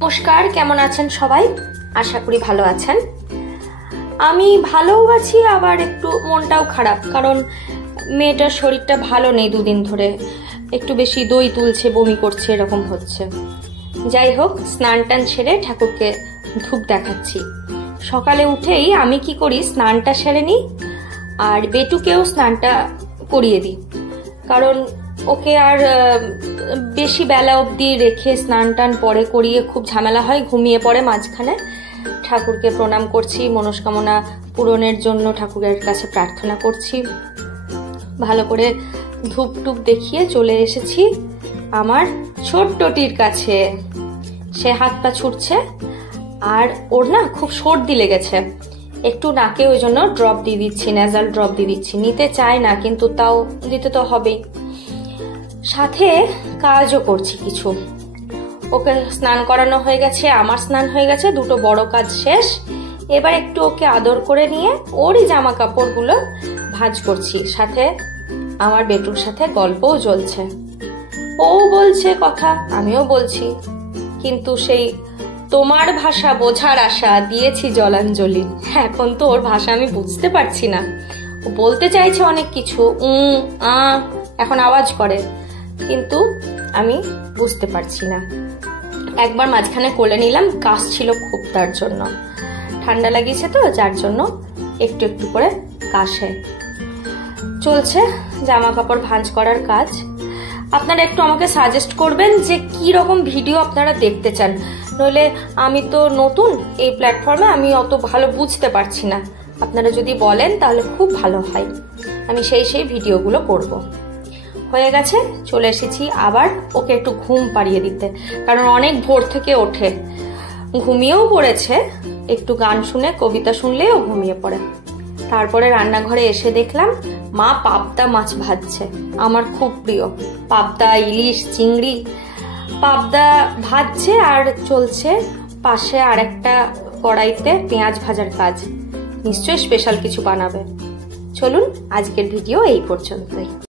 নমস্কার, কেমন আছেন সবাই? আশা করি ভালো আছেন। আমি ভালোও আছি, আবার একটু মনটাও খারাপ, কারণ মেয়েটার শরীরটা ভালো নেই। দুদিন ধরে একটু বেশি দই তুলছে, বমি করছে, এরকম হচ্ছে। যাই হোক, স্নান টান সেরে ঠাকুরকে ধূপ দেখাচ্ছি। সকালে উঠেই আমি কি করি, স্নানটা সেরে নিই আর বেটুকেও স্নানটা করিয়ে দিই, কারণ ওকে আর বেশি বেলা অবধি রেখে স্নান টান পরে করিয়ে খুব ঝামেলা হয়, ঘুমিয়ে পড়ে মাঝখানে। ঠাকুরকে প্রণাম করছি, মনস্কামনা পূরণের জন্য ঠাকুরের কাছে প্রার্থনা করছি। ভালো করে ধূপ টুপ দেখিয়ে চলে এসেছি আমার ছোট্টটির কাছে। সে হাত পা ছুটছে, আর ওর না খুব সর্দি লেগেছে, একটু নাকে ওই জন্য ড্রপ দিয়ে দিচ্ছি, নেজাল ড্রপ দিয়ে দিচ্ছি। নিতে চায় না, কিন্তু তাও দিতে তো হবেই। সাথে কাজও করছি কিছু। ওকে স্নান করানো হয়ে গেছে, আমার স্নান হয়ে গেছে, দুটো বড় কাজ শেষ। এবার একটু ওকে আদর করে নিয়ে ওরই জামা কাপড়গুলো ভাঁজ করছি। সাথে আমার বেটুর সাথে গল্পও চলছে। ও বলছে কথা, আমিও বলছি, কিন্তু সেই তোমার ভাষা বোঝার আশা দিয়েছি জলাঞ্জলি। এখন তো ওর ভাষা আমি বুঝতে পারছি না। ও বলতে চাইছে অনেক কিছু, এখন আওয়াজ করে, কিন্তু আমি বুঝতে পারছি না। একবার মাঝখানে কোলে নিলাম, কাশ ছিল খুব, তার জন্য ঠান্ডা লাগিয়েছে তো, যার জন্য একটু একটু করে কাশে। চলছে জামা কাপড় ভাঁজ করার কাজ। আপনারা একটু আমাকে সাজেস্ট করবেন যে কি রকম ভিডিও আপনারা দেখতে চান, নইলে আমি তো নতুন এই প্ল্যাটফর্মে, আমি অত ভালো বুঝতে পারছি না। আপনারা যদি বলেন তাহলে খুব ভালো হয়, আমি সেই ভিডিওগুলো করব। হয়ে গেছে, চলে এসেছি আবার ওকে একটু ঘুম পাড়িয়ে দিতে, কারণ অনেক ভোর থেকে ওঠে। ঘুমিয়েও পড়েছে, একটু গান শুনে কবিতা শুনলেও ঘুমিয়ে পড়ে। তারপরে রান্নাঘরে এসে দেখলাম মা পাবদা মাছ ভাজছে, আমার খুব প্রিয় পাবদা, ইলিশ, চিংড়ি। পাবদা ভাজছে আর চলছে পাশে আরেকটা কড়াইতে পেঁয়াজ ভাজার কাজ। নিশ্চয়ই স্পেশাল কিছু বানাবে। চলুন, আজকের ভিডিও এই পর্যন্তই।